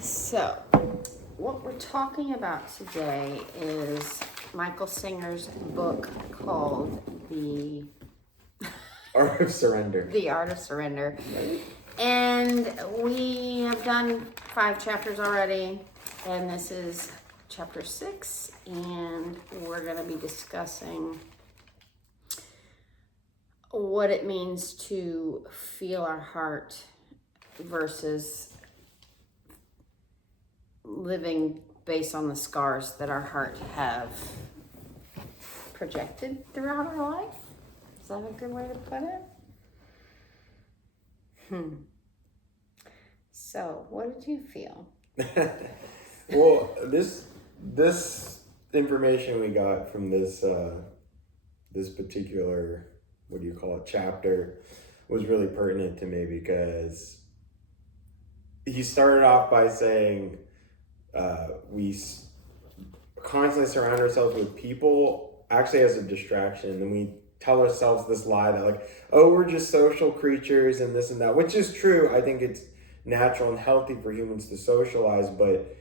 So, what we're talking about today is Michael Singer's book called The Art of Surrender. The Art of Surrender. And we have done 5 chapters already, and this is chapter 6, and we're going to be discussing what it means to feel our heart versus living based on the scars that our heart have projected throughout our life. Is that a good way to put it? So, what did you feel? Well, this information we got from this particular, what do you call it, chapter, was really pertinent to me because he started off by saying we constantly surround ourselves with people actually as a distraction, and we tell ourselves this lie that, like, oh, we're just social creatures and this and that, which is true. I think it's natural and healthy for humans to socialize, but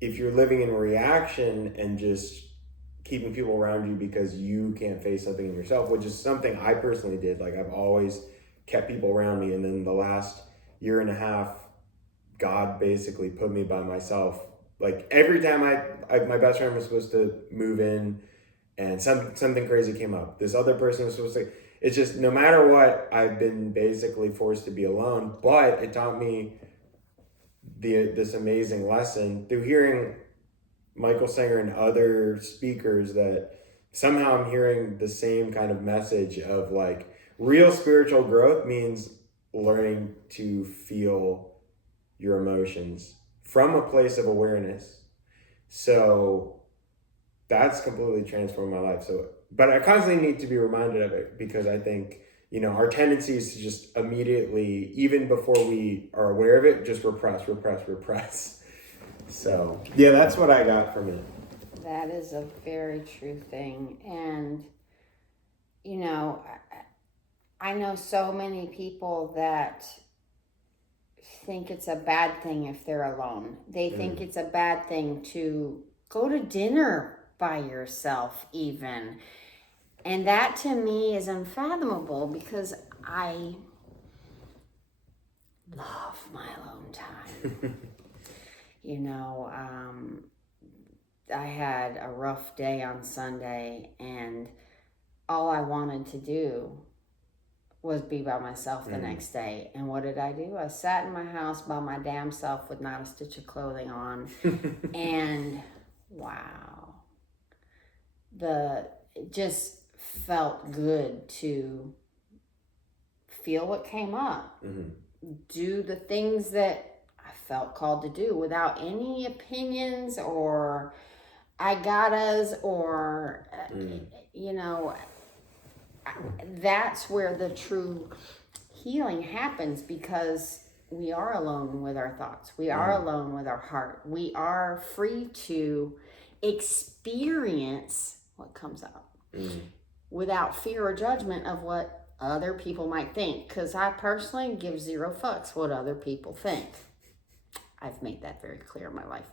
if you're living in reaction and just keeping people around you because you can't face something in yourself, which is something I personally did. Like, I've always kept people around me, and then the last year and a half, God basically put me by myself. Like, every time my best friend was supposed to move in and something crazy came up, this other person was supposed to, it's just, no matter what, I've been basically forced to be alone. But it taught me this amazing lesson through hearing Michael Singer and other speakers, that somehow I'm hearing the same kind of message of, like, real spiritual growth means learning to feel your emotions from a place of awareness. So that's completely transformed my life. So, but I constantly need to be reminded of it, because I think, our tendency is to just immediately, even before we are aware of it, just repress. So, yeah, that's what I got from it. That is a very true thing. And, I know so many people that think it's a bad thing if they're alone. They think it's a bad thing to go to dinner by yourself, even. And that to me is unfathomable, because I love my alone time. I had a rough day on Sunday, and all I wanted to do was be by myself the next day. And what did I do? I sat in my house by my damn self with not a stitch of clothing on. And wow, it just felt good to feel what came up, do the things that I felt called to do without any opinions or I gottas or, that's where the true healing happens, because we are alone with our thoughts. We are alone with our heart. We are free to experience what comes up without fear or judgment of what other people might think. Because I personally give 0 fucks what other people think. I've made that very clear in my life.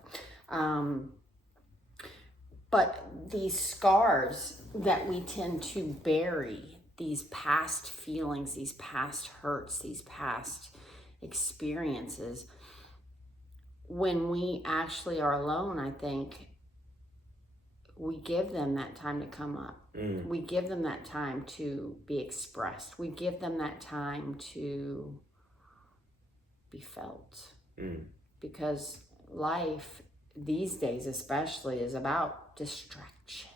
But these scars that we tend to bury, these past feelings, these past hurts, these past experiences, when we actually are alone, I think we give them that time to come up. We give them that time to be expressed. We give them that time to be felt. Because life these days especially is about distraction.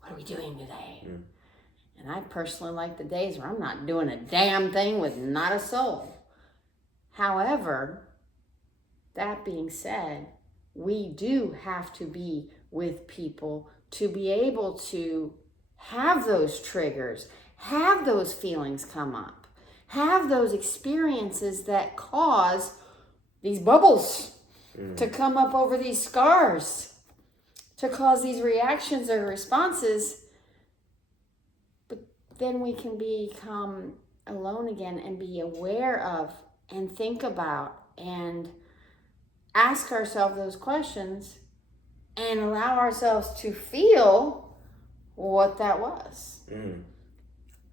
What are we doing today? And I personally like the days where I'm not doing a damn thing with not a soul. However, that being said, we do have to be with people to be able to have those triggers, have those feelings come up, have those experiences that cause these bubbles to come up over these scars, to cause these reactions or responses. But then we can become alone again and be aware of and think about and ask ourselves those questions and allow ourselves to feel what that was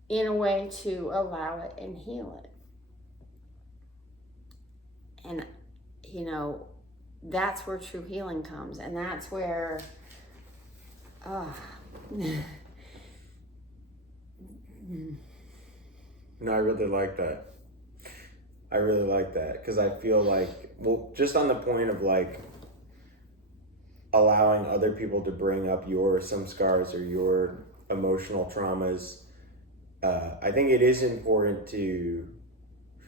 in a way to allow it and heal it. And, you know, that's where true healing comes. And that's where, No, I really like that. I really like that because I feel like, well, just on the point of like allowing other people to bring up some scars or your emotional traumas, I think it is important to,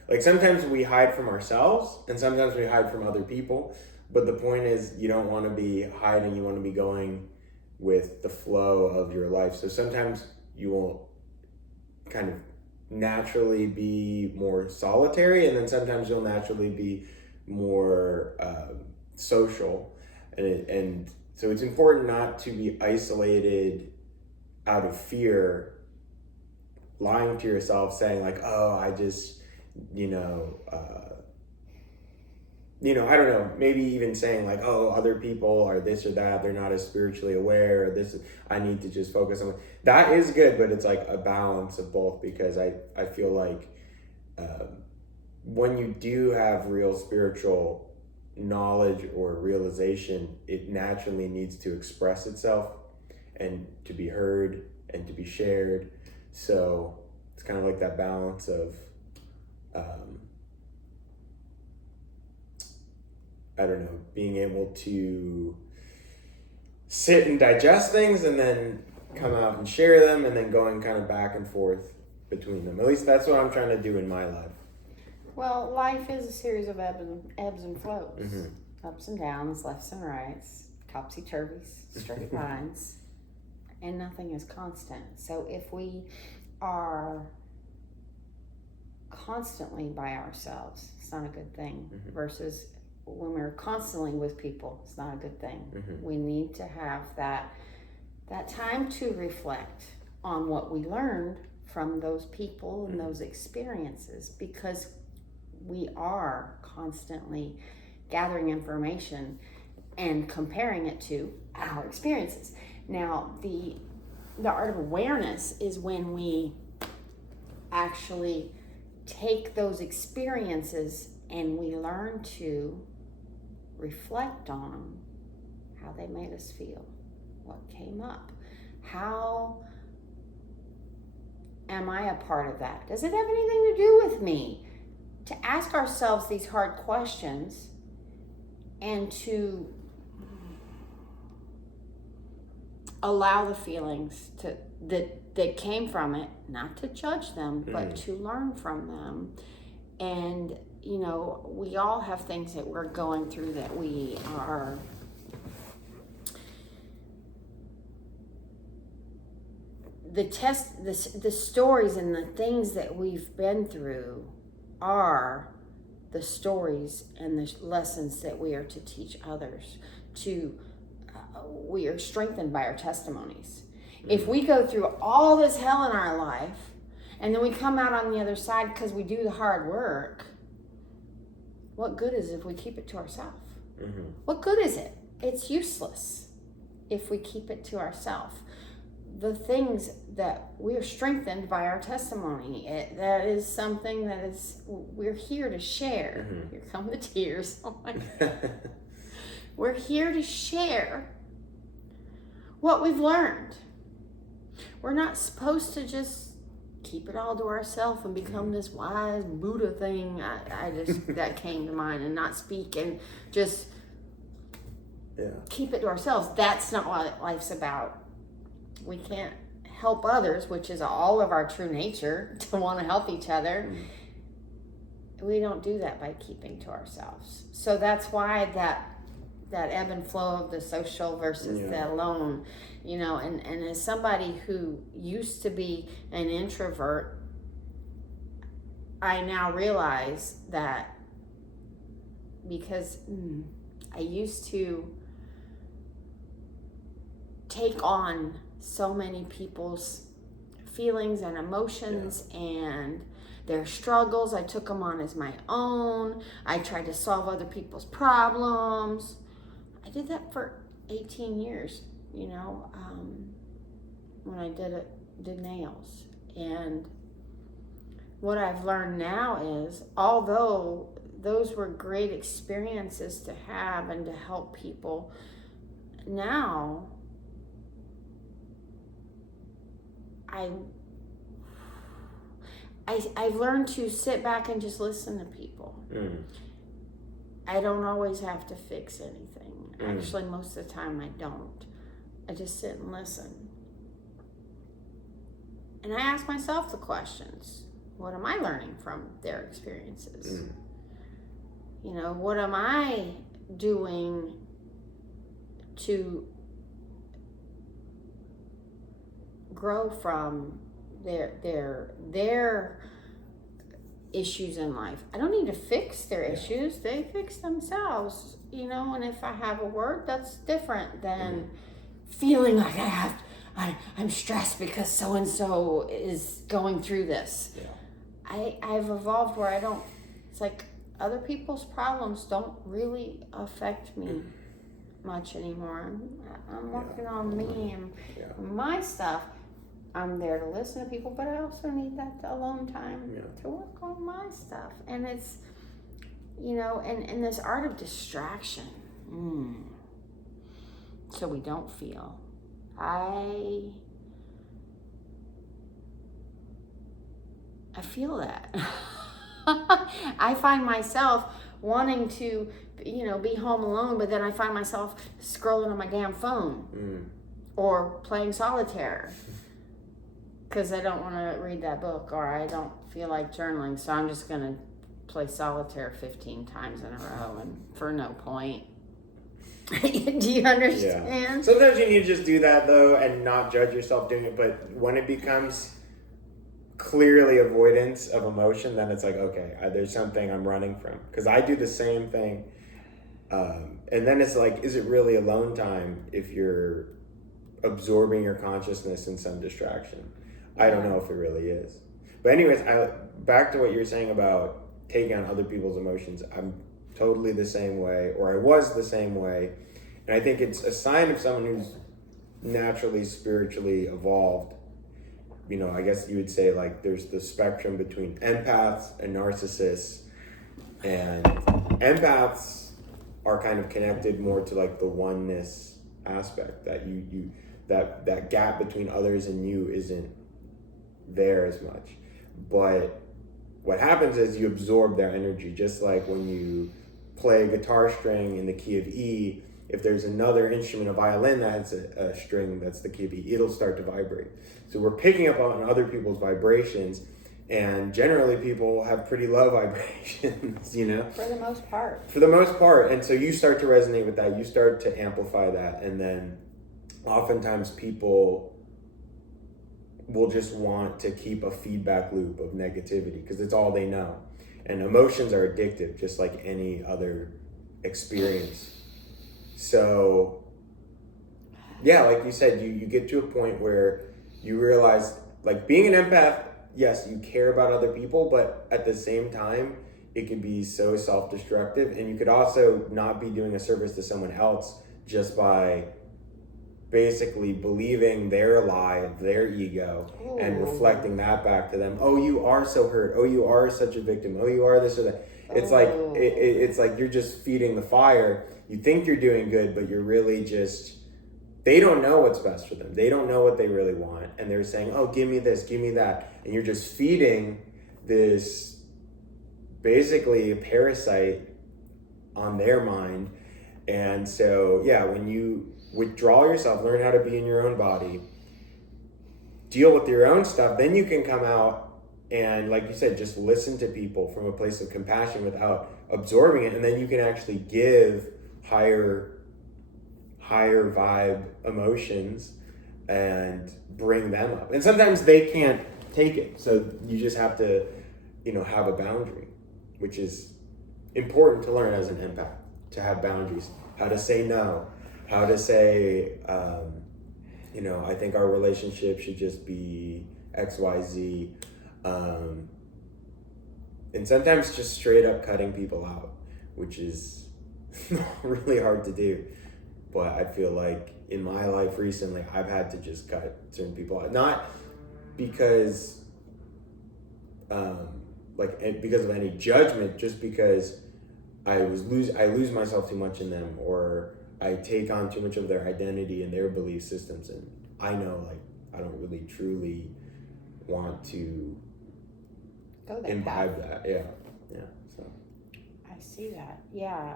like, sometimes we hide from ourselves and sometimes we hide from other people, but the point is you don't want to be hiding, you want to be going with the flow of your life. So sometimes you will kind of naturally be more solitary, and then sometimes you'll naturally be more social, and so it's important not to be isolated out of fear, lying to yourself, saying like, oh, I just, I don't know, maybe even saying like, oh, other people are this or that, they're not as spiritually aware, or this, I need to just focus on that. Is good, but it's like a balance of both, because I feel like when you do have real spiritual knowledge or realization, it naturally needs to express itself and to be heard and to be shared. So it's kind of like that balance of I don't know, being able to sit and digest things and then come out and share them, and then going kind of back and forth between them. At least that's what I'm trying to do in my life. Well, life is a series of ebbs and flows, ups and downs, lefts and rights, topsy-turvies, straight lines, and nothing is constant. So if we are constantly by ourselves, it's not a good thing, versus when we're constantly with people, it's not a good thing. We need to have that time to reflect on what we learned from those people and those experiences, because we are constantly gathering information and comparing it to our experiences. Now, the art of awareness is when we actually take those experiences and we learn to reflect on them, how they made us feel, what came up, how am I a part of that? Does it have anything to do with me? To ask ourselves these hard questions and to allow the feelings that came from it, not to judge them, but to learn from them. And we all have things that we're going through that we are the stories and the things that we've been through are the stories and the lessons that we are to teach others. We are strengthened by our testimonies. If we go through all this hell in our life and then we come out on the other side because we do the hard work, what good is it if we keep it to ourselves? What good is it? It's useless if we keep it to ourselves. The things that we are strengthened by our testimony, that is something that we're here to share. Here come the tears. Oh my God. We're here to share what we've learned. We're not supposed to just keep it all to ourselves and become this wise Buddha thing. I just that came to mind, and not speak and just keep it to ourselves. That's not what life's about. We can't help others, which is all of our true nature, to want to help each other. We don't do that by keeping to ourselves. So that's why that ebb and flow of the social versus the alone, and as somebody who used to be an introvert, I now realize that because I used to take on so many people's feelings and emotions, and their struggles. I took them on as my own. I tried to solve other people's problems. I did that for 18 years, when I did nails. And what I've learned now is, although those were great experiences to have and to help people, now I've learned to sit back and just listen to people. I don't always have to fix anything. Actually, most of the time I don't. I just sit and listen. And I ask myself the questions. What am I learning from their experiences? What am I doing to grow from their issues in life? I don't need to fix their issues. They fix themselves, and if I have a word, that's different than feeling like I'm stressed because so-and-so is going through this. I've evolved where it's like other people's problems don't really affect me much anymore. I'm working on me and my stuff. I'm there to listen to people, but I also need that alone time to work on my stuff. And it's, and this art of distraction. So we don't feel. I feel that. I find myself wanting to, be home alone, but then I find myself scrolling on my damn phone or playing solitaire because I don't want to read that book, or I don't feel like journaling, so I'm just going to play solitaire 15 times in a row and for no point. Do you understand? Yeah. Sometimes you need to just do that, though, and not judge yourself doing it, but when it becomes clearly avoidance of emotion, then it's like, okay, there's something I'm running from, because I do the same thing. And then it's like, is it really alone time if you're absorbing your consciousness in some distraction? I don't know if it really is. But anyways, back to what you're saying about taking on other people's emotions. I'm totally the same way, or I was the same way. And I think it's a sign of someone who's naturally spiritually evolved. I guess you would say, like, there's the spectrum between empaths and narcissists, and empaths are kind of connected more to like the oneness aspect, that that gap between others and you isn't there as much. But what happens is you absorb their energy, just like when you play a guitar string in the key of E. If there's another instrument, a violin that has a string that's the key of E, it'll start to vibrate. So we're picking up on other people's vibrations, and generally people have pretty low vibrations, For the most part. For the most part. And so you start to resonate with that, you start to amplify that, and then oftentimes people will just want to keep a feedback loop of negativity because it's all they know. And emotions are addictive, just like any other experience. So, yeah, like you said, you get to a point where you realize, like, being an empath, yes, you care about other people, but at the same time, it can be so self-destructive, and you could also not be doing a service to someone else just by basically believing their lie, their ego, and reflecting that back to them. Oh, you are so hurt. Oh, you are such a victim. Oh, you are this or that. It's like it's like you're just feeding the fire. You think you're doing good, but you're really just, they don't know what's best for them. They don't know what they really want. And they're saying, oh, give me this, give me that. And you're just feeding this, basically a parasite on their mind. And so, yeah, when you withdraw yourself, learn how to be in your own body, deal with your own stuff, then you can come out and, like you said, just listen to people from a place of compassion without absorbing it. And then you can actually give higher vibe emotions and bring them up. And sometimes they can't take it. So you just have to, have a boundary, which is important to learn as an empath, to have boundaries, how to say no, how to say, I think our relationship should just be XYZ. And, and sometimes just straight up cutting people out, which is really hard to do. But I feel like in my life recently, I've had to just cut certain people out. Not because, because of any judgment, just because I lose myself too much in them, or I take on too much of their identity and their belief systems, and I know, like, I don't really truly want to imbibe that. Yeah. So I see that. Yeah.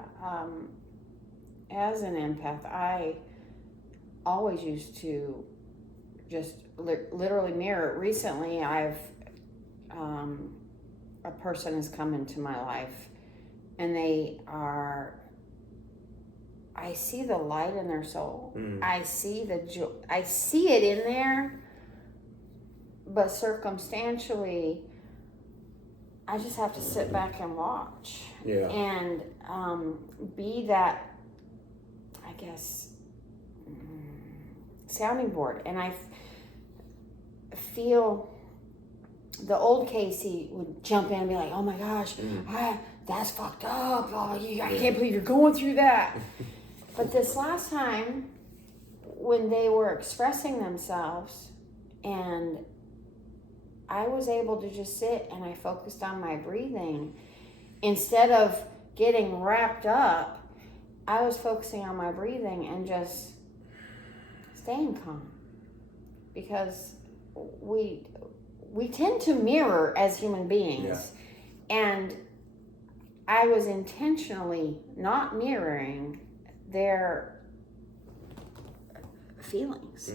As an empath, I always used to just literally mirror. Recently, I've a person has come into my life, and I see the light in their soul. I see the joy. I see it in there, but circumstantially, I just have to sit back and watch. Yeah. And be that, I guess, sounding board. And I feel the old Casey would jump in and be like, oh my gosh, that's fucked up. Oh, I can't believe you're going through that. But this last time, when they were expressing themselves, and I was able to just sit and I focused on my breathing, instead of getting wrapped up, I was focusing on my breathing and just staying calm. Because we tend to mirror as human beings. Yeah. And I was intentionally not mirroring their feelings.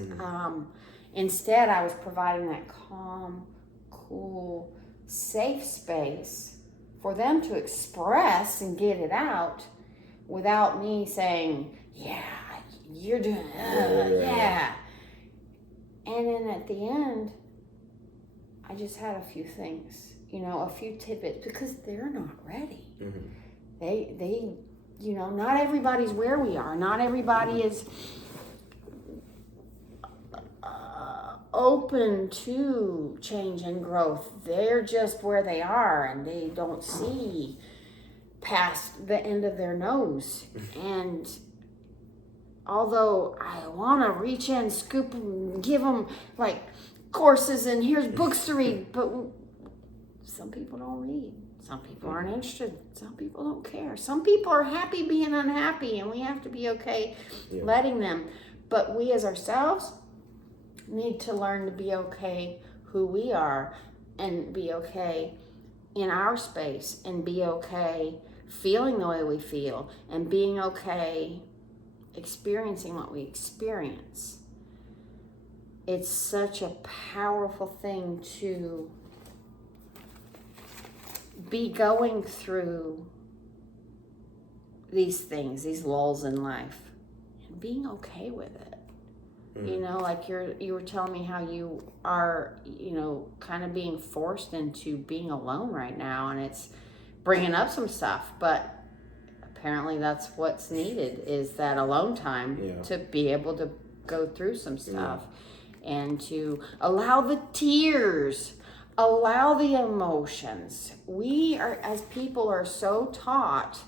Instead, I was providing that calm, cool, safe space for them to express and get it out without me saying, yeah, you're doing it, yeah. And then at the end, I just had a few things, a few tidbits, because they're not ready. They not everybody's where we are. Not everybody is open to change and growth. They're just where they are, and they don't see past the end of their nose. And although I want to reach in, scoop them, give them like courses and here's books to read, but some people don't read. Some people aren't interested. Some people don't care. Some people are happy being unhappy, and we have to be okay letting them. But we as ourselves need to learn to be okay who we are, and be okay in our space, and be okay feeling the way we feel, and being okay experiencing what we experience. It's such a powerful thing to be going through these things, these lulls in life, and being okay with it. Like you were telling me how you are, kind of being forced into being alone right now, and it's bringing up some stuff, but apparently that's what's needed, is that alone time to be able to go through some stuff and to allow the tears, allow the emotions. We are, as people, are so taught,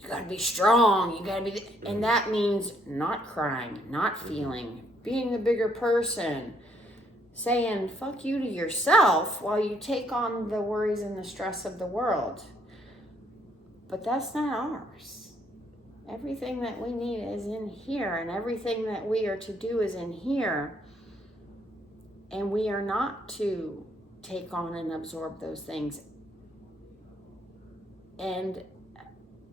you gotta be strong, you gotta be, and that means not crying, not feeling, being the bigger person, saying fuck you to yourself while you take on the worries and the stress of the world. But that's not ours. Everything that we need is in here, and everything that we are to do is in here. And we are not to take on and absorb those things. And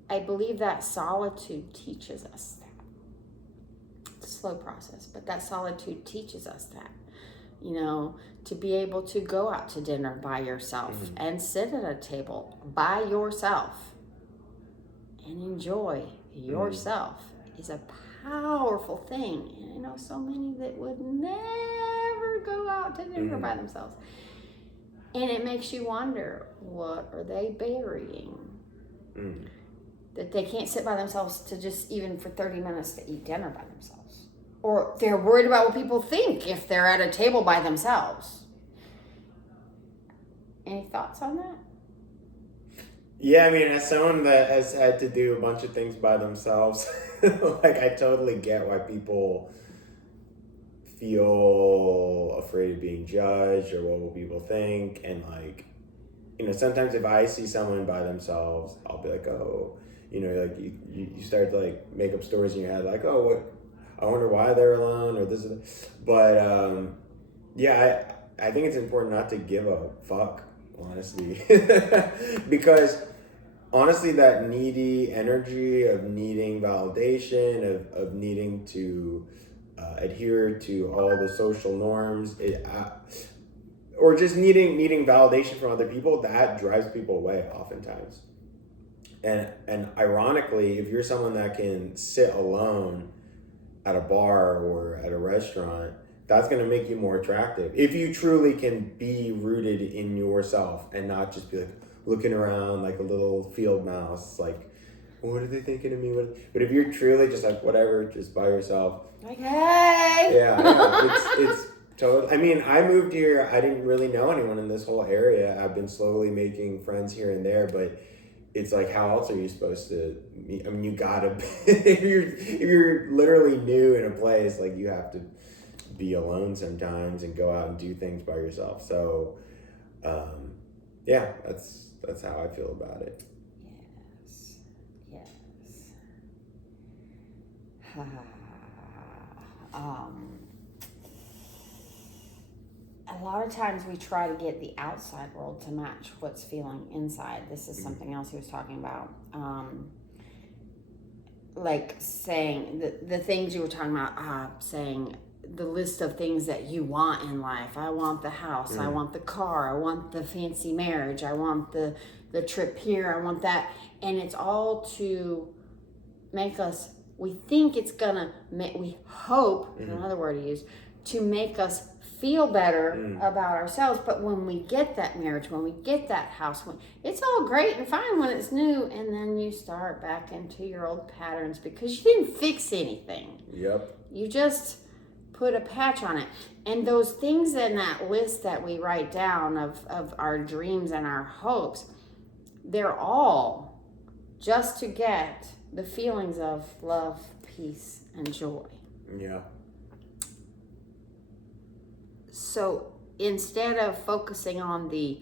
I believe that solitude teaches us that. It's a slow process, but that solitude teaches us that. To be able to go out to dinner by yourself and sit at a table by yourself and enjoy yourself is a powerful thing. And I know so many that would never go out to dinner by themselves. And it makes you wonder, what are they burying? That they can't sit by themselves to just even for 30 minutes to eat dinner by themselves. Or they're worried about what people think if they're at a table by themselves. Any thoughts on that? Yeah, I mean, as someone that has had to do a bunch of things by themselves, like I totally get why people feel afraid of being judged or what will people think. And like, sometimes if I see someone by themselves, I'll be like, oh, like you start to like make up stories in your head, like, oh, what, I wonder why they're alone or this is, but yeah, I think it's important not to give a fuck, honestly, because honestly, that needy energy of needing validation, of needing to adhere to all the social norms, or just needing validation from other people, that drives people away oftentimes. And ironically, if you're someone that can sit alone at a bar or at a restaurant, that's going to make you more attractive. If you truly can be rooted in yourself and not just be like looking around like a little field mouse, like, what are they thinking of me? But if you're truly just like, whatever, just by yourself. Like, hey! Yeah, it's totally. I mean, I moved here, I didn't really know anyone in this whole area. I've been slowly making friends here and there, but it's like, how else are you supposed to meet? I mean, you gotta if you're literally new in a place, like you have to be alone sometimes and go out and do things by yourself. So yeah, that's how I feel about it. Yes. A lot of times we try to get the outside world to match what's feeling inside. This is something else he was talking about. Like saying the things you were talking about, saying the list of things that you want in life. I want the house, I want the car, I want the fancy marriage, I want the trip here, I want that. And it's all to make us, we think it's gonna make, we hope, another word to use, to make us feel better about ourselves. But when we get that marriage, when we get that house, it's all great and fine when it's new, and then you start back into your old patterns because you didn't fix anything. Yep. You just put a patch on it. And those things in that list that we write down of our dreams and our hopes, they're all just to get the feelings of love, peace, and joy. Yeah. So instead of focusing on the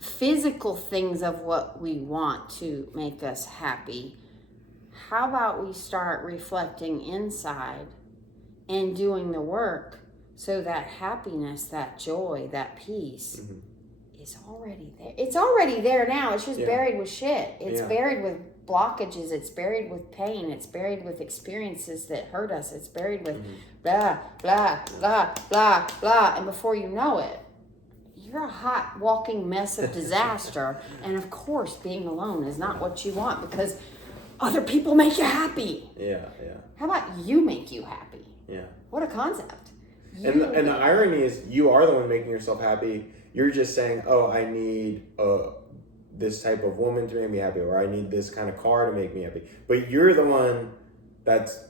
physical things of what we want to make us happy, how about we start reflecting inside and doing the work so that happiness, that joy, that peace is already there. It's already there now. It's just buried with shit. It's buried with blockages. It's buried with pain. It's buried with experiences that hurt us. It's buried with blah, blah, blah, blah, blah. And before you know it, you're a hot walking mess of disaster. And of course, being alone is not what you want because other people make you happy. Yeah. How about you make you happy? Yeah. What a concept. And the irony is, you are the one making yourself happy. You're just saying, oh, I need this type of woman to make me happy, or I need this kind of car to make me happy. But you're the one that's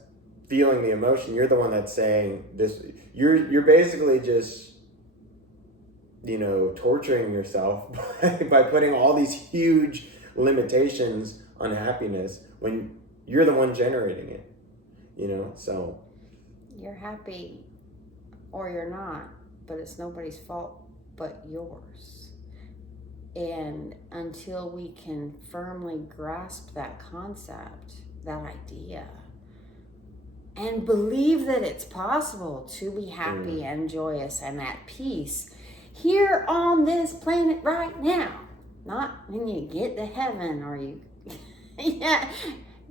feeling the emotion. You're the one that's saying this. You're basically just, torturing yourself by putting all these huge limitations on happiness when you're the one generating it. So you're happy or you're not, but it's nobody's fault but yours. And until we can firmly grasp that concept, that idea, and believe that it's possible to be happy and joyous and at peace here on this planet right now, not when you get to heaven or you yeah,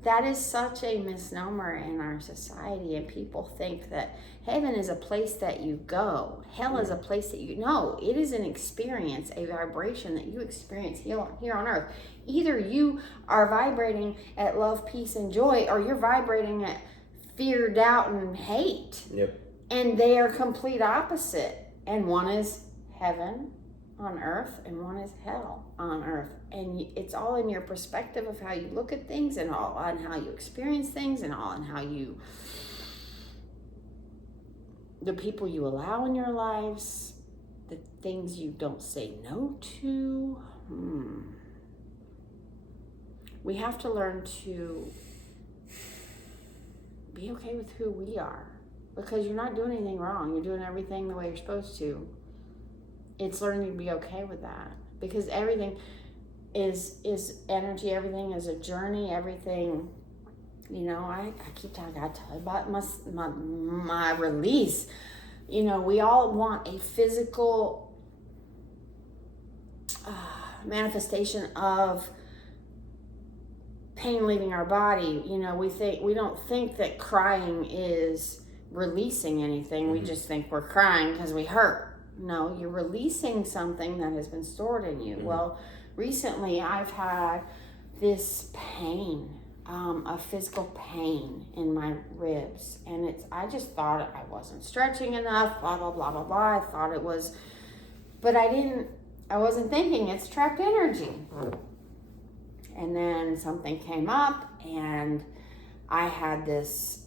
that is such a misnomer in our society, and people think that heaven is a place that you go. Hell is a place that you know. It is an experience, a vibration that you experience here on earth. Either you are vibrating at love, peace, and joy, or you're vibrating at fear, doubt, and hate. Yep. And they are complete opposite. And one is heaven on earth and one is hell on earth. And it's all in your perspective of how you look at things, and all on how you experience things, and all on how you, the people you allow in your lives, the things you don't say no to. we have to learn to be okay with who we are, because you're not doing anything wrong. You're doing everything the way you're supposed to. It's learning to be okay with that, because everything is energy. Everything is a journey. Everything, I keep talking. I tell you about my release. We all want a physical manifestation of pain leaving our body. We don't think that crying is releasing anything. We just think we're crying because we hurt. No, you're releasing something that has been stored in you. Well, recently I've had this pain, a physical pain in my ribs, and I just thought I wasn't stretching enough, blah blah blah blah blah. I thought it was, but I wasn't thinking it's trapped energy. And then something came up, and I had this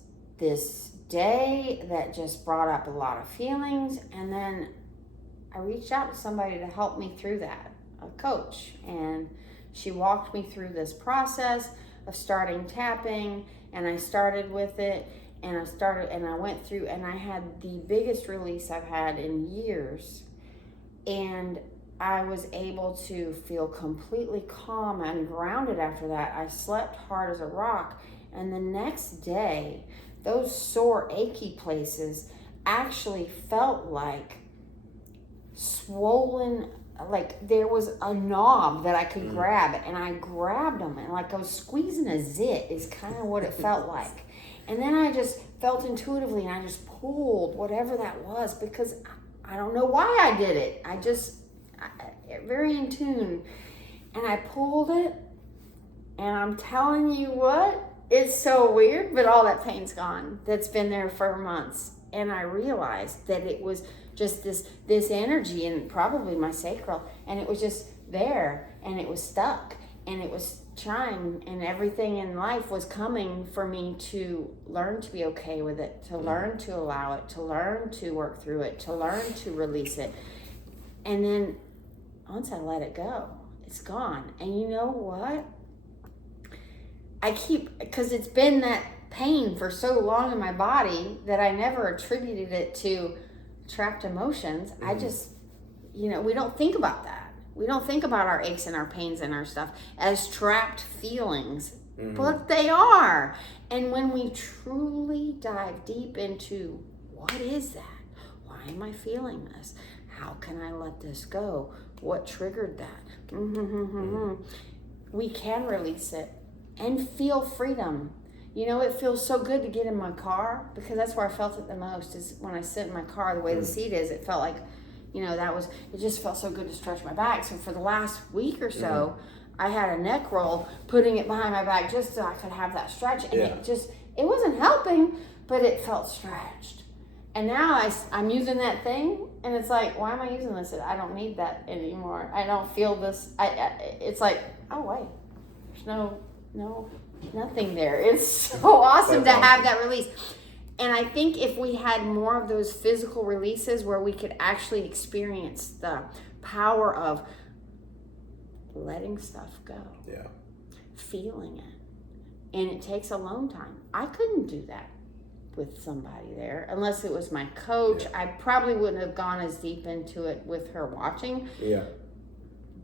day that just brought up a lot of feelings, and then I reached out to somebody to help me through that, a coach, and she walked me through this process of starting tapping, and I started with it, and I went through, and I had the biggest release I've had in years, and I was able to feel completely calm and grounded after that. I slept hard as a rock, and the next day, those sore, achy places actually felt like swollen, like there was a knob that I could grab, and I grabbed them, and like I was squeezing a zit is kind of what it felt like. And then I just felt intuitively, and I just pulled whatever that was, because I don't know why I did it. I very in tune, and I pulled it, and I'm telling you what, it's so weird, but all that pain's gone. That's been there for months, and I realized that it was just this energy, and probably my sacral, and it was just there, and it was stuck, and it was trying, and everything in life was coming for me to learn to be okay with it, to learn to allow it, to learn to work through it, to learn to release it. And then once I let it go, it's gone. And you know what? Because it's been that pain for so long in my body that I never attributed it to trapped emotions. I just, we don't think about that. We don't think about our aches and our pains and our stuff as trapped feelings, but they are. And when we truly dive deep into what is that? Why am I feeling this? How can I let this go? What triggered that? We can release it and feel freedom. It feels so good to get in my car, because that's where I felt it the most, is when I sit in my car, the way the seat is, it felt like, it just felt so good to stretch my back. So for the last week or so, I had a neck roll, putting it behind my back just so I could have that stretch. And it wasn't helping, but it felt stretched. And now I'm using that thing, and it's like, why am I using this? I don't need that anymore. I don't feel this. It's like, oh wait, there's nothing there. It's so awesome to have that release. And I think if we had more of those physical releases where we could actually experience the power of letting stuff go, feeling it, and it takes alone time. I couldn't do that with somebody there unless it was my coach. I probably wouldn't have gone as deep into it with her watching.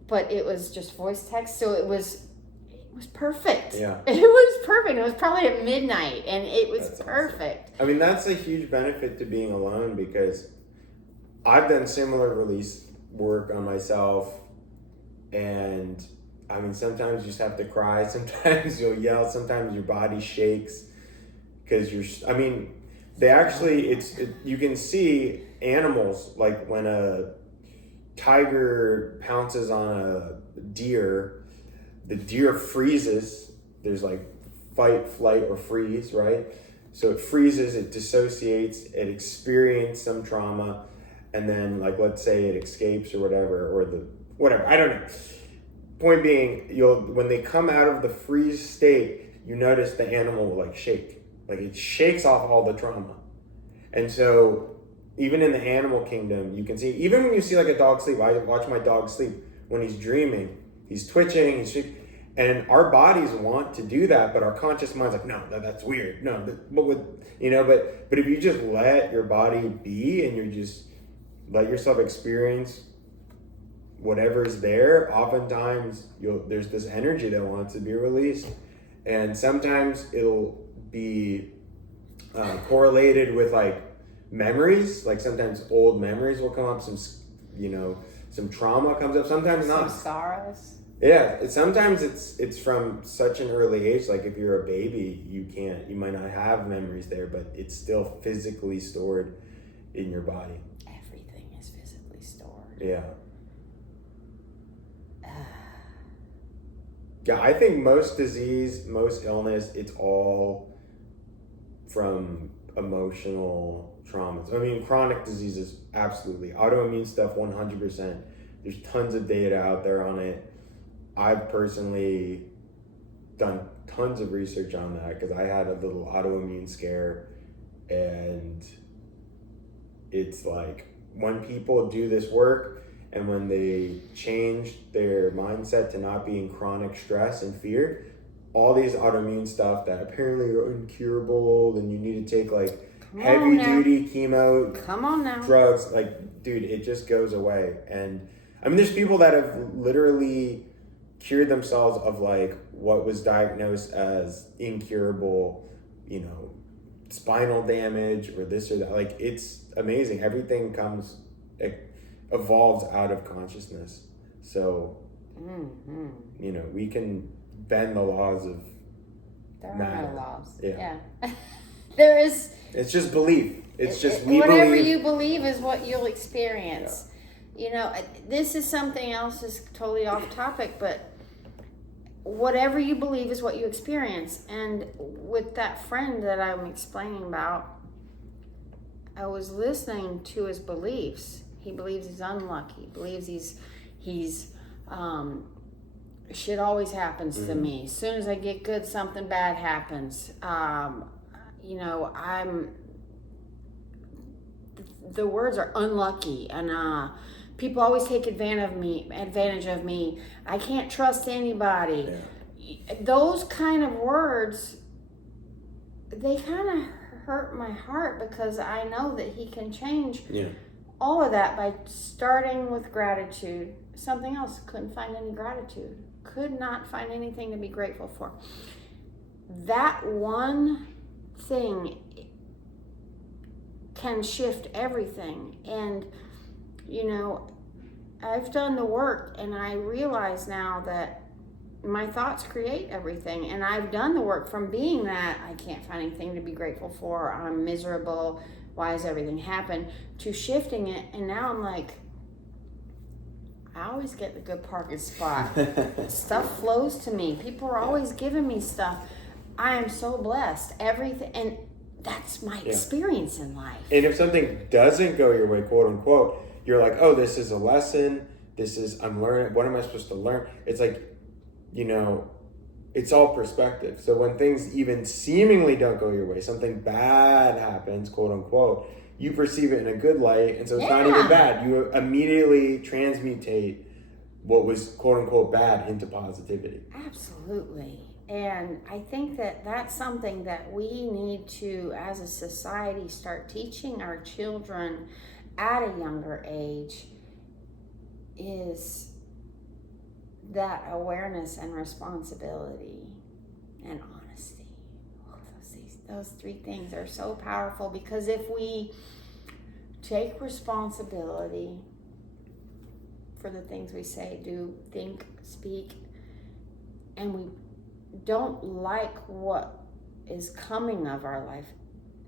But it was just voice text, so it was perfect. It was perfect. It was probably at midnight, and it was perfect. Awesome. I mean, that's a huge benefit to being alone, because I've done similar release work on myself, and I mean, sometimes you just have to cry, sometimes you'll yell, sometimes your body shakes, because they actually, you can see animals, like when a tiger pounces on a deer, the deer freezes. There's like fight, flight, or freeze, right? So it freezes, it dissociates, it experiences some trauma, and then, like, let's say it escapes or whatever, I don't know. Point being, when they come out of the freeze state, you notice the animal will shake. Like, it shakes off all the trauma. And so even in the animal kingdom, you can see, even when you see like a dog sleep, I watch my dog sleep, when he's dreaming, he's twitching, And our bodies want to do that, but our conscious mind's like, no, that's weird. No, what would, but if you just let your body be and you just let yourself experience whatever is there, oftentimes there's this energy that wants to be released. And sometimes it'll be correlated with like memories. Like sometimes old memories will come up, some trauma comes up, sometimes not. Some sorrows. Yeah, sometimes it's from such an early age. Like if you're a baby, you might not have memories there, but it's still physically stored in your body. Everything is physically stored. Yeah. Yeah, I think most disease, most illness, it's all from emotional traumas. I mean, chronic diseases, absolutely. Autoimmune stuff, 100%. There's tons of data out there on it. I've personally done tons of research on that because I had a little autoimmune scare, and it's like when people do this work and when they change their mindset to not be in chronic stress and fear, all these autoimmune stuff that apparently are incurable and you need to take like heavy duty chemo drugs, like, dude, it just goes away. And I mean, there's people that have literally cured themselves of like what was diagnosed as incurable, spinal damage or this or that. Like, it's amazing. Everything evolves out of consciousness. So, we can bend the laws of matter. There are no laws. Yeah. There is. It's just belief. It's just whatever you believe is what you'll experience. Yeah. This is something else, is totally off topic, but whatever you believe is what you experience. And with that friend that I'm explaining about, I was listening to his beliefs. He believes he's unlucky. He believes he's shit always happens to me. As soon as I get good, something bad happens. The words are unlucky, and people always take advantage of me. I can't trust anybody. Yeah. Those kind of words, they kind of hurt my heart, because I know that he can change all of that by starting with gratitude. Something else, couldn't find any gratitude. Could not find anything to be grateful for. That one thing can shift everything. And I've done the work, and I realize now that my thoughts create everything. And I've done the work from being that I can't find anything to be grateful for, I'm miserable, why does everything happen, to shifting it. And now I'm like, I always get the good parking spot. Stuff flows to me. People are always giving me stuff. I am so blessed. Everything, and that's my experience in life. And if something doesn't go your way, quote unquote, you're like, oh, this is a lesson. I'm learning. What am I supposed to learn? It's like, it's all perspective. So when things even seemingly don't go your way, something bad happens, quote unquote, you perceive it in a good light, and so it's not even bad. You immediately transmutate what was quote unquote bad into positivity. Absolutely. And I think that that's something that we need to, as a society, start teaching our children at a younger age, is that awareness and responsibility and honesty. Those three things are so powerful, because if we take responsibility for the things we say, do, think, speak, and we don't like what is coming of our life,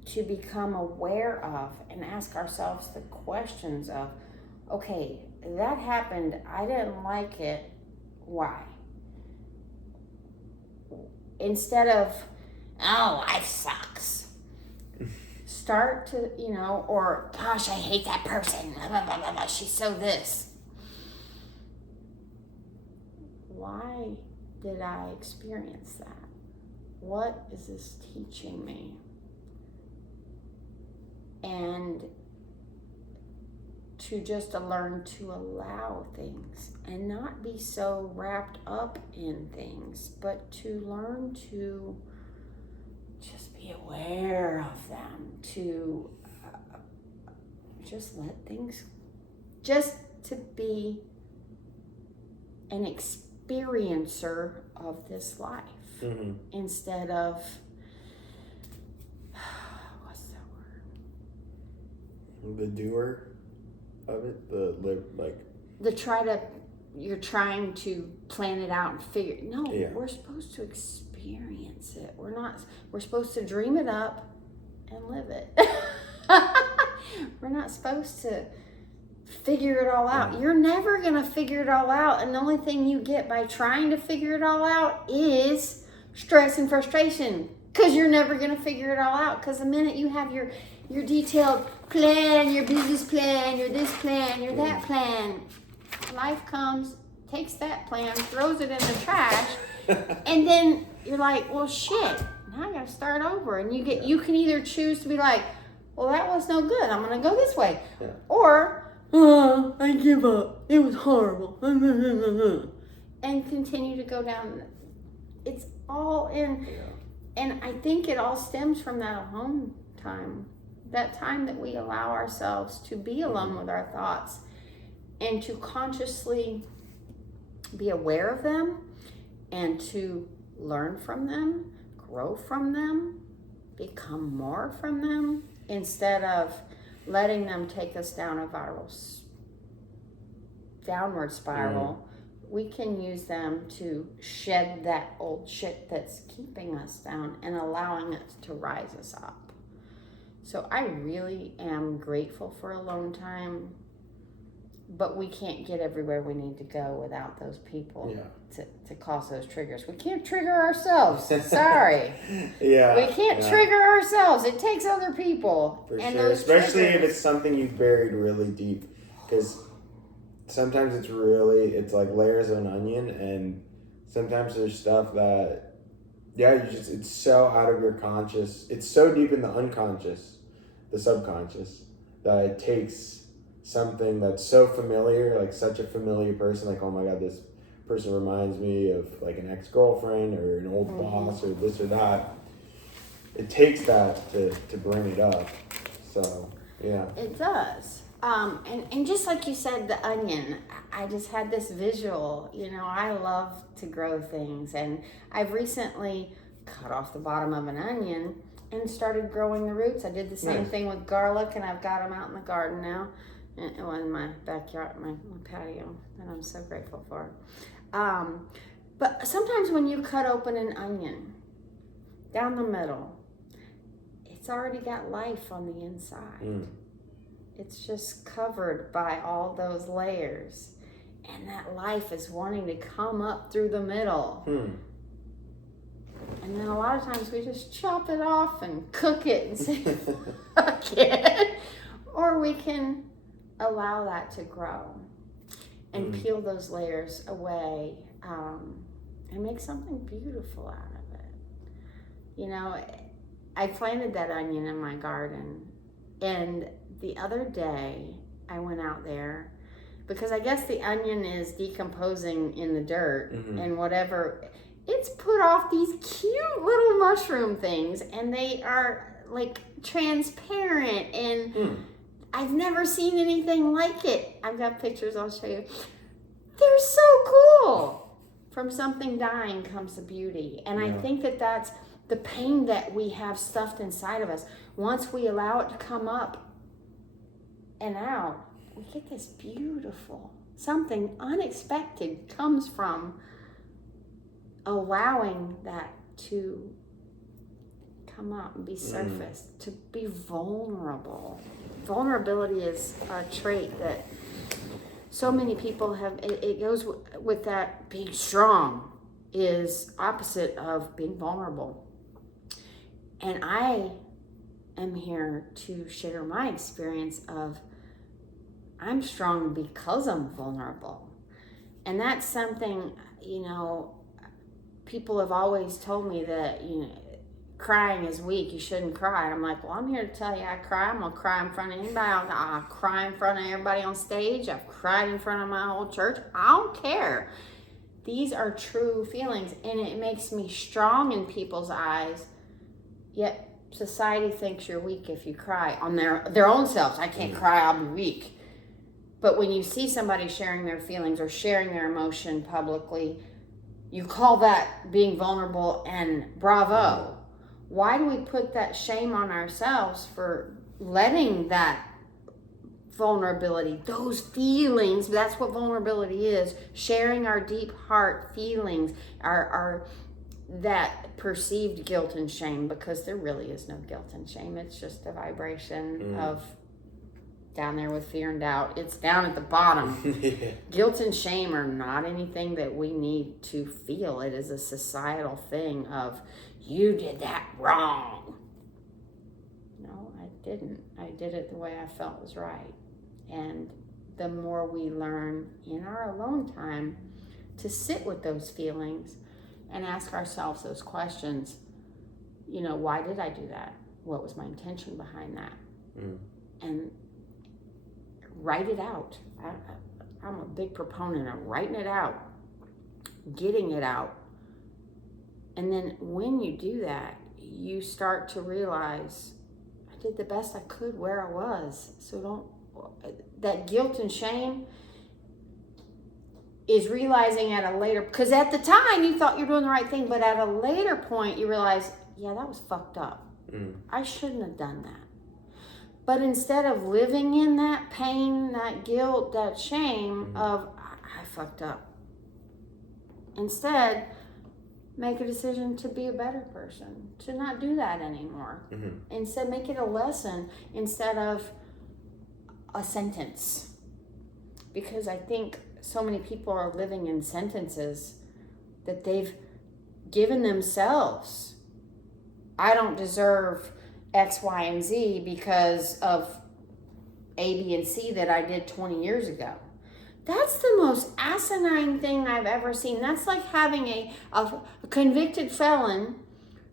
to become aware of and ask ourselves the questions of, okay, that happened, I didn't like it, why? Instead of, oh, life sucks. Start to, or gosh, I hate that person. Blah, blah, blah, blah, she's so this. Why did I experience that? What is this teaching me? And to just learn to allow things and not be so wrapped up in things, but to learn to just be aware of them, to just let things, just to be an experiencer of this life instead of, what's that word? The doer of it, You're trying to plan it out and figure. No, we're supposed to experience it. We're supposed to dream it up and live it. We're not supposed to figure it all out. You're never going to figure it all out. And the only thing you get by trying to figure it all out is stress and frustration, because you're never going to figure it all out. Because the minute you have your detailed plan, your business plan, your this plan, your that plan, life comes, takes that plan, throws it in the trash, and then you're like, well, shit, now I got to start over. And you can either choose to be like, well, that was no good, I'm going to go this way. Or, oh, I give up, it was horrible. And continue to go down. It's all in. And I think it all stems from that alone time. That time that we allow ourselves to be alone with our thoughts and to consciously be aware of them and to learn from them, grow from them, become more from them, instead of letting them take us down a downward spiral. We can use them to shed that old shit that's keeping us down and allowing it to rise us up. So I really am grateful for alone time, but we can't get everywhere we need to go without those people to cause those triggers. We can't trigger ourselves. Sorry. We can't trigger ourselves. It takes other people. For sure, especially if it's something you've buried really deep, because sometimes it's like layers of an onion, and sometimes there's stuff that, it's so out of your conscious, it's so deep in the unconscious, the subconscious, that it takes something that's so familiar, like such a familiar person, like, oh my God, this person reminds me of like an ex-girlfriend or an old boss or this or that. It takes that to bring it up. So, yeah. It does. And just like you said, the onion, I just had this visual, I love to grow things, and I've recently cut off the bottom of an onion and started growing the roots. I did the same thing with garlic, and I've got them out in the garden now, in my backyard, my patio, that I'm so grateful for. But sometimes when you cut open an onion down the middle, it's already got life on the inside. It's just covered by all those layers. And that life is wanting to come up through the middle. And then a lot of times we just chop it off and cook it and say, fuck it. Or we can allow that to grow and peel those layers away and make something beautiful out of it. I planted that onion in my garden, and the other day I went out there because I guess the onion is decomposing in the dirt and whatever. It's put off these cute little mushroom things, and they are like transparent, and I've never seen anything like it. I've got pictures, I'll show you. They're so cool. From something dying comes the beauty. And I think that's the pain that we have stuffed inside of us. Once we allow it to come up and out, we get this beautiful, something unexpected comes from allowing that to come up and be surfaced, to be vulnerable. Vulnerability is a trait that so many people have. It goes with that. Being strong is opposite of being vulnerable. And I am here to share my experience of I'm strong because I'm vulnerable. And that's something, people have always told me that, crying is weak. You shouldn't cry. And I'm like, well, I'm here to tell you I cry. I'm going to cry in front of anybody. I'll cry in front of everybody on stage. I've cried in front of my whole church. I don't care. These are true feelings, and it makes me strong in people's eyes. Yet society thinks you're weak if you cry on their own selves. I can't cry, I'll be weak. But when you see somebody sharing their feelings or sharing their emotion publicly, you call that being vulnerable, and bravo. Why do we put that shame on ourselves for letting that vulnerability, those feelings, that's what vulnerability is, sharing our deep heart feelings, our that perceived guilt and shame, because there really is no guilt and shame. It's just a vibration of down there with fear and doubt. It's down at the bottom. Yeah. Guilt and shame are not anything that we need to feel. It is a societal thing of, you did that wrong. No, I didn't. I did it the way I felt was right. And the more we learn in our alone time to sit with those feelings and ask ourselves those questions, why did I do that? What was my intention behind that? And write it out. I'm a big proponent of writing it out, getting it out. And then when you do that, you start to realize, I did the best I could where I was. So that guilt and shame is realizing at a later, because at the time you thought you're doing the right thing, but at a later point you realize, yeah, that was fucked up. I shouldn't have done that. But instead of living in that pain, that guilt, that shame of, I fucked up, instead, make a decision to be a better person, to not do that anymore. Instead, make it a lesson instead of a sentence. Because I think so many people are living in sentences that they've given themselves. I don't deserve X, Y, and Z because of A, B, and C that I did 20 years ago. That's the most asinine thing I've ever seen. That's like having a convicted felon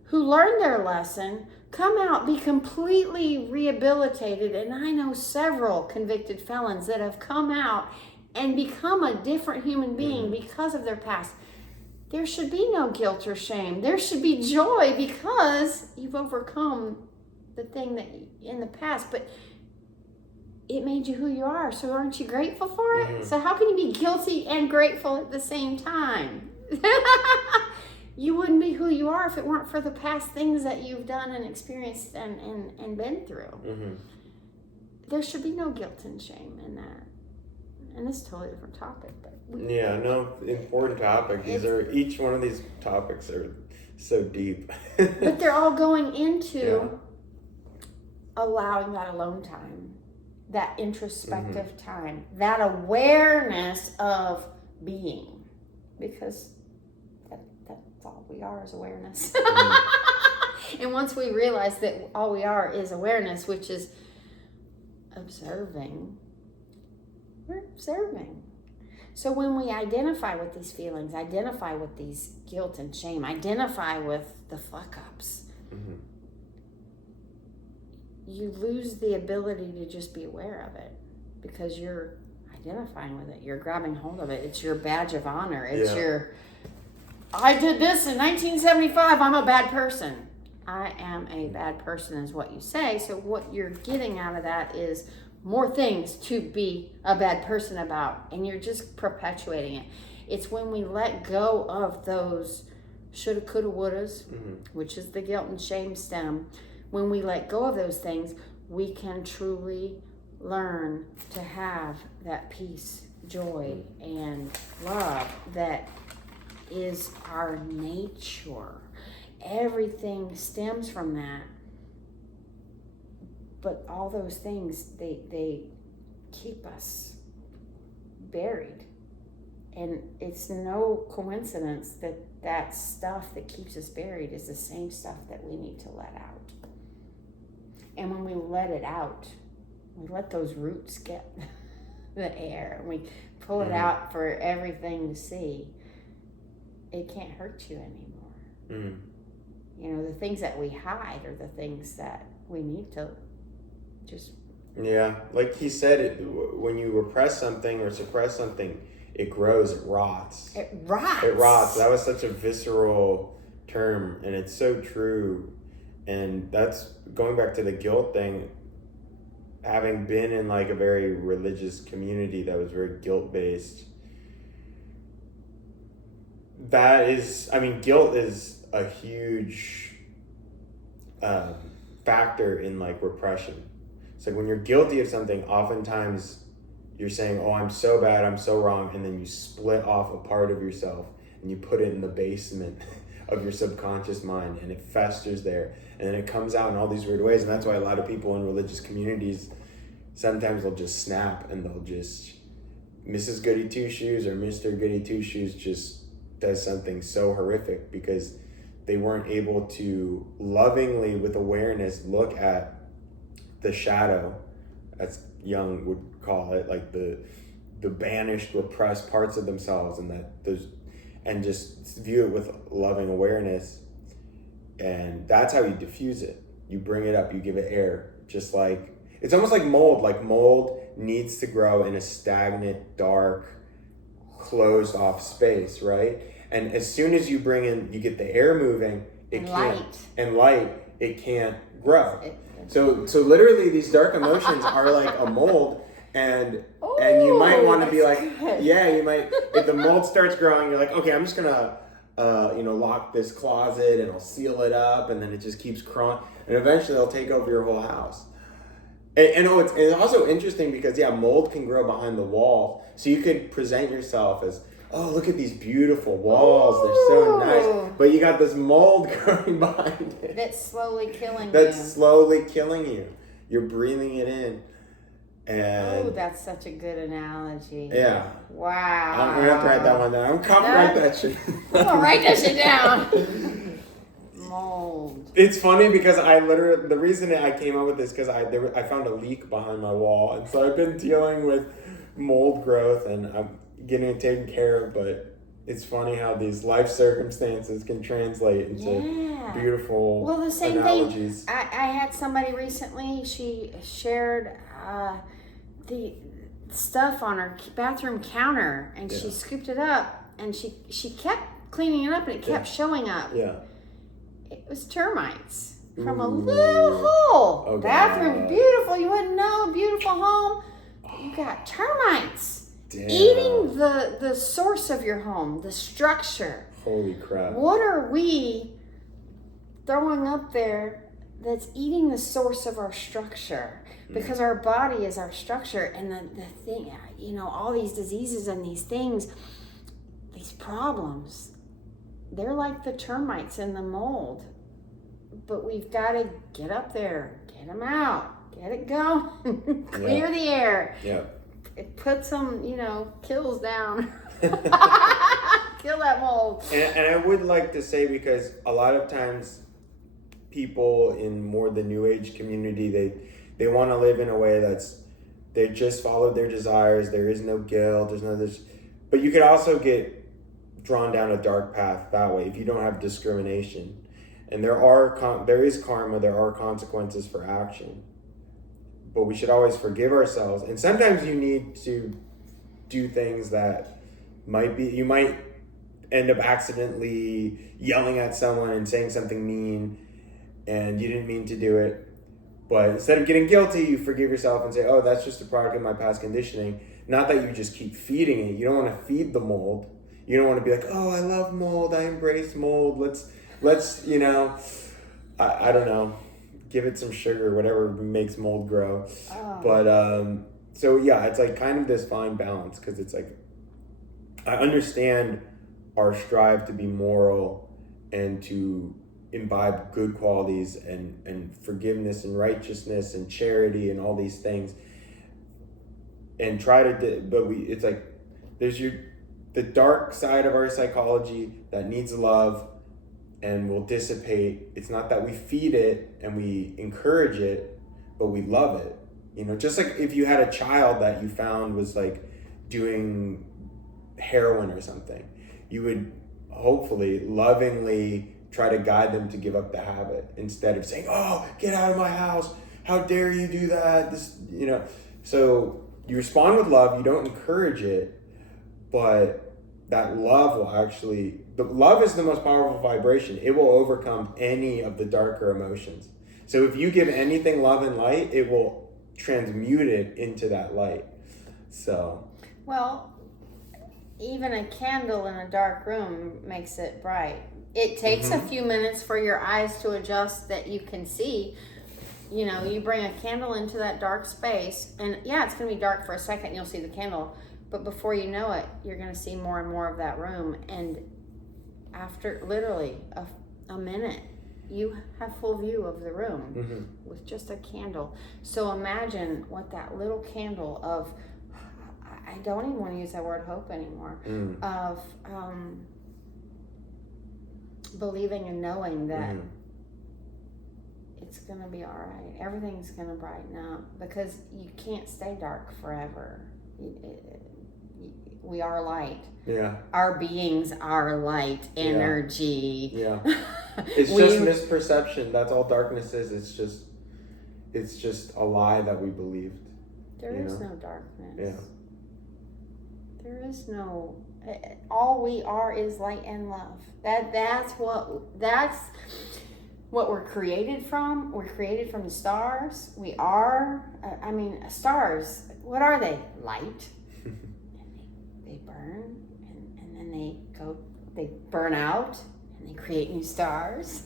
who learned their lesson, come out, be completely rehabilitated. And I know several convicted felons that have come out and become a different human being because of their past. There should be no guilt or shame. There should be joy because you've overcome the thing that in the past, but it made you who you are. So aren't you grateful for it? So how can you be guilty and grateful at the same time? You wouldn't be who you are if it weren't for the past things that you've done and experienced and been through. There should be no guilt and shame in that. And this is a totally different topic, but important topic. Each one of these topics are so deep. But they're all going into allowing that alone time, that introspective time, that awareness of being, because that's all we are is awareness. And once we realize that all we are is awareness, which is observing, we're observing. So when we identify with these feelings, identify with these guilt and shame, identify with the fuck-ups, you lose the ability to just be aware of it because you're identifying with it. You're grabbing hold of it. It's your badge of honor. It's I did this in 1975. I'm a bad person. I am a bad person is what you say. So what you're getting out of that is more things to be a bad person about, and you're just perpetuating it. It's when we let go of those shoulda, coulda, wouldas, which is the guilt and shame stem. When we let go of those things, we can truly learn to have that peace, joy, and love that is our nature. Everything stems from that. But all those things, they keep us buried. And it's no coincidence that that stuff that keeps us buried is the same stuff that we need to let out. And when we let it out, we let those roots get the air, and we pull it out for everything to see, it can't hurt you anymore. The things that we hide are the things that we need to just. Yeah, like he said, when you repress something or suppress something, it grows, it rots. It rots. It rots. That was such a visceral term, and it's so true. And that's going back to the guilt thing. Having been in like a very religious community that was very guilt based, guilt is a huge factor in like repression. So when you're guilty of something, oftentimes you're saying, oh, I'm so bad, I'm so wrong, and then you split off a part of yourself and you put it in the basement of your subconscious mind, and it festers there, and then it comes out in all these weird ways. And that's why a lot of people in religious communities, sometimes they'll just snap and they'll just, Mrs. Goody Two Shoes or Mr. Goody Two Shoes just does something so horrific because they weren't able to lovingly, with awareness, look at the shadow, as Jung would call it, like the banished, repressed parts of themselves, and just view it with loving awareness. And that's how you diffuse it. You bring it up, you give it air, just like, it's almost like mold. Like mold needs to grow in a stagnant, dark, closed off space, right? And as soon as you get the air moving, it can't grow. So literally these dark emotions are like a mold, and you might want to be like, good. Yeah, you might, if the mold starts growing, you're like, okay, I'm just gonna lock this closet and I'll seal it up, and then it just keeps crawling, and eventually it'll take over your whole house. And it's also interesting because mold can grow behind the wall, so you could present yourself as, oh, look at these beautiful walls. Ooh. They're so nice. But you got this mold growing behind it. That's slowly killing you. That's slowly killing you. You're breathing it in. And that's such a good analogy. Yeah. Wow. I'm going to have to write that one down. I'm copyright that shit. I'm going to write that shit down. Mold. It's funny because the reason I came up with this because I found a leak behind my wall. And so I've been dealing with mold growth, and I'm getting it taken care of, but it's funny how these life circumstances can translate into beautiful the same analogies. Thing. I had somebody recently, she shared the stuff on her bathroom counter, and she scooped it up, and she kept cleaning it up, and it kept showing up. Yeah. It was termites from a little hole. Okay. Bathroom, beautiful. You wouldn't know, beautiful home. You got termites. Damn. Eating the source of your home, the structure. Holy crap. What are we throwing up there that's eating the source of our structure? Because our body is our structure, and the thing, all these diseases and these things, these problems, they're like the termites and the mold. But we've got to get up there, get them out, get it going, clear the air. Yeah. Put some, kills down. Kill that mold. And I would like to say, because a lot of times people in more the New Age community, they want to live in a way they just follow their desires. There is no guilt. There's no this. But you could also get drawn down a dark path that way if you don't have discrimination. And there is karma. There are consequences for action. But we should always forgive ourselves. And sometimes you need to do things that you might end up accidentally yelling at someone and saying something mean, and you didn't mean to do it. But instead of getting guilty, you forgive yourself and say, oh, that's just a product of my past conditioning. Not that you just keep feeding it. You don't want to feed the mold. You don't want to be like, oh, I love mold. I embrace mold. Let's I don't know. Give it some sugar, whatever makes mold grow. Oh. But it's like kind of this fine balance, because it's like, I understand our strive to be moral and to imbibe good qualities and forgiveness and righteousness and charity and all these things, and it's like there's the dark side of our psychology that needs love and will dissipate. It's not that we feed it and we encourage it, but we love it. Just like if you had a child that you found was like doing heroin or something, you would hopefully lovingly try to guide them to give up the habit instead of saying, "Oh, get out of my house. How dare you do that?" So you respond with love, you don't encourage it, but that love will the love is the most powerful vibration. It will overcome any of the darker emotions. So if you give anything love and light, it will transmute it into that light. So. Well, even a candle in a dark room makes it bright. It takes a few minutes for your eyes to adjust that you can see. You bring a candle into that dark space, and yeah, it's going to be dark for a second. You'll see the candle, but before you know it, you're going to see more and more of that room. And after literally a minute, you have full view of the room with just a candle. So imagine what that little candle of, I don't even want to use that word hope anymore, of believing and knowing that it's going to be all right. Everything's going to brighten up, because you can't stay dark forever. We are light. Yeah. Our beings are light, energy. Yeah. It's just misperception. That's all darkness is. It's just a lie that we believed. There is no darkness. Yeah. There is no. All we are is light and love. That's what we're created from. We're created from the stars. We are. Stars. What are they? Light. They burn, and then they burn out, and they create new stars.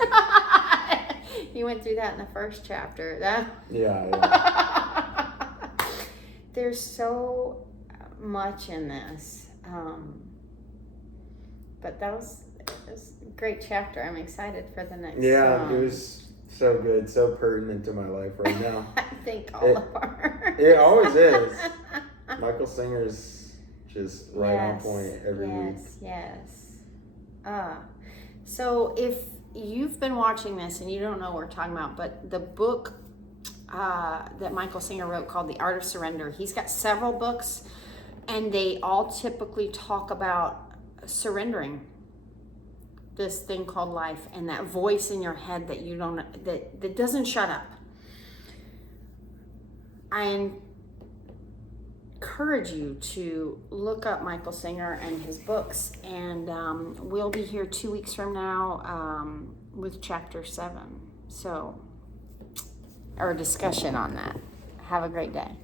You went through that in the first chapter. Yeah. There's so much in this. But that was a great chapter. I'm excited for the next. Yeah, it was so good, so pertinent to my life right now. I think all of our. It always is. Michael Singer's just right on point every week. Yes. So if you've been watching this and you don't know what we're talking about, but the book that Michael Singer wrote called The Art of Surrender, he's got several books, and they all typically talk about surrendering this thing called life, and that voice in your head that you don't, that doesn't shut up. I encourage you to look up Michael Singer and his books, and we'll be here 2 weeks from now with chapter 7, so our discussion on that. Have a great day.